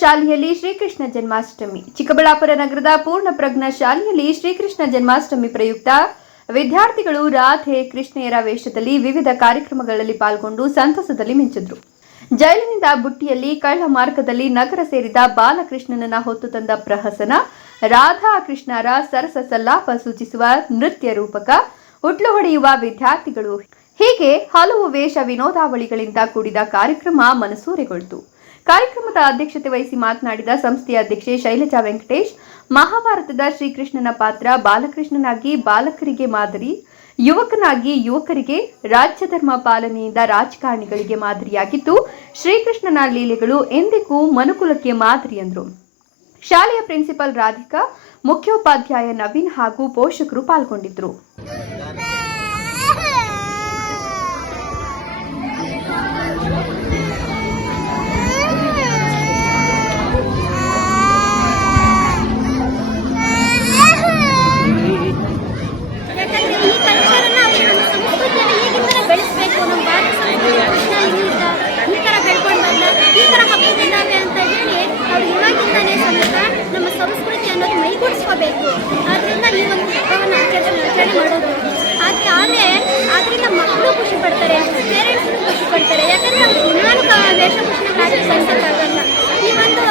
ಶಾಲೆಯಲ್ಲಿ ಶ್ರೀಕೃಷ್ಣ ಜನ್ಮಾಷ್ಟಮಿ. ಚಿಕ್ಕಬಳ್ಳಾಪುರ ನಗರದ ಪೂರ್ಣಪ್ರಜ್ಞ ಶಾಲೆಯಲ್ಲಿ ಶ್ರೀಕೃಷ್ಣ ಜನ್ಮಾಷ್ಟಮಿ ಪ್ರಯುಕ್ತ ವಿದ್ಯಾರ್ಥಿಗಳು ರಾಧೆ ಕೃಷ್ಣೆಯರ ವೇಷದಲ್ಲಿ ವಿವಿಧ ಕಾರ್ಯಕ್ರಮಗಳಲ್ಲಿ ಪಾಲ್ಗೊಂಡು ಸಂತಸದಲ್ಲಿ ಮಿಂಚಿದ್ರು. ಜೈಲಿನಿಂದ ಬುಟ್ಟಿಯಲ್ಲಿ ಕಳ್ಳ ಮಾರ್ಗದಲ್ಲಿ ನಗರ ಸೇರಿದ ಬಾಲಕೃಷ್ಣನನ್ನ ಹೊತ್ತು ತಂದ ಪ್ರಹಸನ, ರಾಧಾ ಕೃಷ್ಣರ ಸರಸ ಸಲ್ಲಾಪ ಸೂಚಿಸುವ ನೃತ್ಯ ರೂಪಕ, ಉಟ್ಲು ಹೊಡೆಯುವ ವಿದ್ಯಾರ್ಥಿಗಳು ಹೀಗೆ ಹಲವು ವೇಷ ವಿನೋದಾವಳಿಗಳಿಂದ ಕೂಡಿದ ಕಾರ್ಯಕ್ರಮ ಮನಸೂರೆಗೊಳ್ತು. ಕಾರ್ಯಕ್ರಮದ ಅಧ್ಯಕ್ಷತೆ ವಹಿಸಿ ಮಾತನಾಡಿದ ಸಂಸ್ಥೆಯ ಅಧ್ಯಕ್ಷೆ ಶೈಲಜಾ ವೆಂಕಟೇಶ್, ಮಹಾಭಾರತದ ಶ್ರೀಕೃಷ್ಣನ ಪಾತ್ರ ಬಾಲಕೃಷ್ಣನಾಗಿ ಬಾಲಕರಿಗೆ ಮಾದರಿ, ಯುವಕನಾಗಿ ಯುವಕರಿಗೆ, ರಾಜ್ಯಧರ್ಮ ಪಾಲನೆಯಿಂದ ರಾಜಕಾರಣಿಗಳಿಗೆ ಮಾದರಿಯಾಗಿದ್ದು, ಶ್ರೀಕೃಷ್ಣನ ಲೀಲೆಗಳು ಎಂದಿಗೂ ಮನುಕುಲಕ್ಕೆ ಮಾದರಿ ಎಂದರು. ಶಾಲೆಯ ಪ್ರಿನ್ಸಿಪಲ್ ರಾಧಿಕಾ, ಮುಖ್ಯೋಪಾಧ್ಯಾಯ ನವೀನ್ ಹಾಗೂ ಪೋಷಕರು ಪಾಲ್ಗೊಂಡಿದ್ದರು. ಮೈಗೂಡಿಸ್ಕೋಬೇಕು. ಆದ್ದರಿಂದ ಈ ಒಂದು ಹಬ್ಬವನ್ನು ಆಚರಣೆ ಮಾಡೋದು ಅದರಿಂದ ಮಕ್ಕಳು ಖುಷಿ ಪಡ್ತಾರೆ, ಪೇರೆಂಟ್ಸ್ ಖುಷಿ ಪಡ್ತಾರೆ. ಯಾಕಂದರೆ ಅವ್ರು ದಿನಾನು ವೇಷಭೂಷಣ ಹಾಕಿ ಕಲಿಸೋಕ್ಕಾಗಲ್ಲ. ಈ ಒಂದು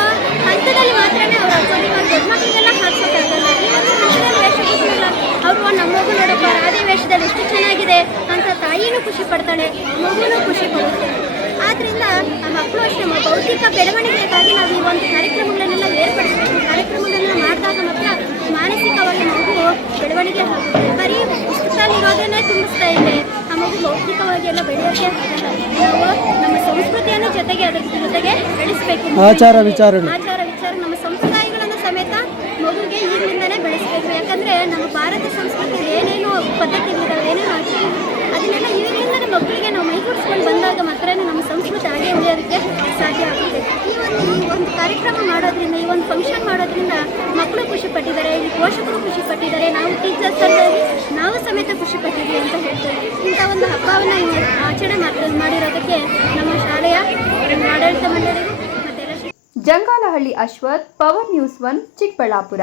ಹಂತದಲ್ಲಿ ಮಾತ್ರ ಅವ್ರು ಹಾಕೊಂಡು ದೊಡ್ಡ ಮಕ್ಕಳಿಗೆಲ್ಲ ಹಾಕ್ಸೋಕ್ಕಾಗಲ್ಲ. ಈ ಒಂದು ಹಂತದಲ್ಲಿ ವೇಷಭೂಷಣ ಅವರು ನಮ್ಮ ಮಗು ನೋಡಪ್ಪ ರಾಧೆ ವೇಷದಲ್ಲಿ ಎಷ್ಟು ಚೆನ್ನಾಗಿದೆ ಅಂತ ತಾಯಿನೂ ಖುಷಿ ಪಡ್ತಾಳೆ, ಮಗುನೂ ಖುಷಿ ಪಡುತ್ತೆ. ಆದ್ದರಿಂದ ಆ ಮಕ್ಕಳು ಅಷ್ಟೇ ಭೌತಿಕ ಬೆಳವಣಿಗೆಗಾಗಿ ನಾವು ಈ ಒಂದು ಕಾರ್ಯಕ್ರಮಗಳನ್ನೆಲ್ಲ ಏರ್ಪಡಿಸಬೇಕು. ಕಾರ್ಯಕ್ರಮಗಳನ್ನೆಲ್ಲ ಮಾಡಿದಾಗ ಮಾತ್ರ ಮಾನಸಿಕವಾಗಿ ಮಗು ಬೆಳವಣಿಗೆ ಆಗುತ್ತೆ. ಬರೀ ಪುಸ್ತಕದಲ್ಲಿರೋದನ್ನೇ ತುಂಬಿಸ್ತಾ ಇದೆ, ಆ ಮಗು ಭೌತಿಕವಾಗಿ ಎಲ್ಲ ಬೆಳೆಯೋಕ್ಕೆ ಆಗಲ್ಲ. ನಾವು ನಮ್ಮ ಸಂಸ್ಕೃತಿಯನ್ನು ಅದರ ಜೊತೆಗೆ ಬೆಳೆಸಬೇಕು. ಆಚಾರ ವಿಚಾರ ನಮ್ಮ ಸಂಪ್ರದಾಯಗಳನ್ನು ಸಮೇತ ಮಗುಗೆ ಈಗಿನಿಂದಲೇ ಬೆಳೆಸಬೇಕು. ಯಾಕಂದರೆ ನಮ್ಮ ಭಾರತ ಸಂಸ್ಕೃತಿಯಲ್ಲಿ ಏನೇನು ಪದ್ಧತಿಗಳಿದ್ದಾವೆ, ಏನೇನು ಆಚರಣೆ, ಅದನ್ನೆಲ್ಲ ಈಗಿನಿಂದಲೇ ಮಕ್ಕಳಿಗೆ ನಾವು ಮೈಗೂಡಿಸ್ಕೊಂಡು ಬಂದಾಗ ಮಾತ್ರ ನಮ್ಮ ಸಂಸ್ಕೃತಿ ಹಾಗೆ ಉಳಿಯೋದಕ್ಕೆ ಸಾಧ್ಯ ಆಗುತ್ತೆ. ಈ ಒಂದು ಕಾರ್ಯಕ್ರಮ ಮಾಡೋದ್ರಿಂದ, ಈ ಒಂದು ಫಂಕ್ಷನ್ ಮಾಡೋದ್ರಿಂದ ಮಕ್ಕಳು ಖುಷಿ ಪಟ್ಟಿದ್ದಾರೆ, ಇಲ್ಲಿ ಪೋಷಕರು ಖುಷಿ ಪಟ್ಟಿದ್ದಾರೆ, ನಾವು ಟೀಚರ್ಸ್ ನಾವು ಸಮೇತ ಖುಷಿ ಪಟ್ಟಿದ್ದೀವಿ ಅಂತ ಹೇಳ್ತೇವೆ. ಇಂಥ ಒಂದು ಹಬ್ಬವನ್ನು ಆಚರಣೆ ಮಾಡಿರೋದಕ್ಕೆ ನಮ್ಮ ಶಾಲೆಯ ಆಡಳಿತ ಮಂಡಳಿಗೂ ಮತ್ತೆಲ್ಲ. Jangalahalli Ashwath, power news 1, Chikkaballapur.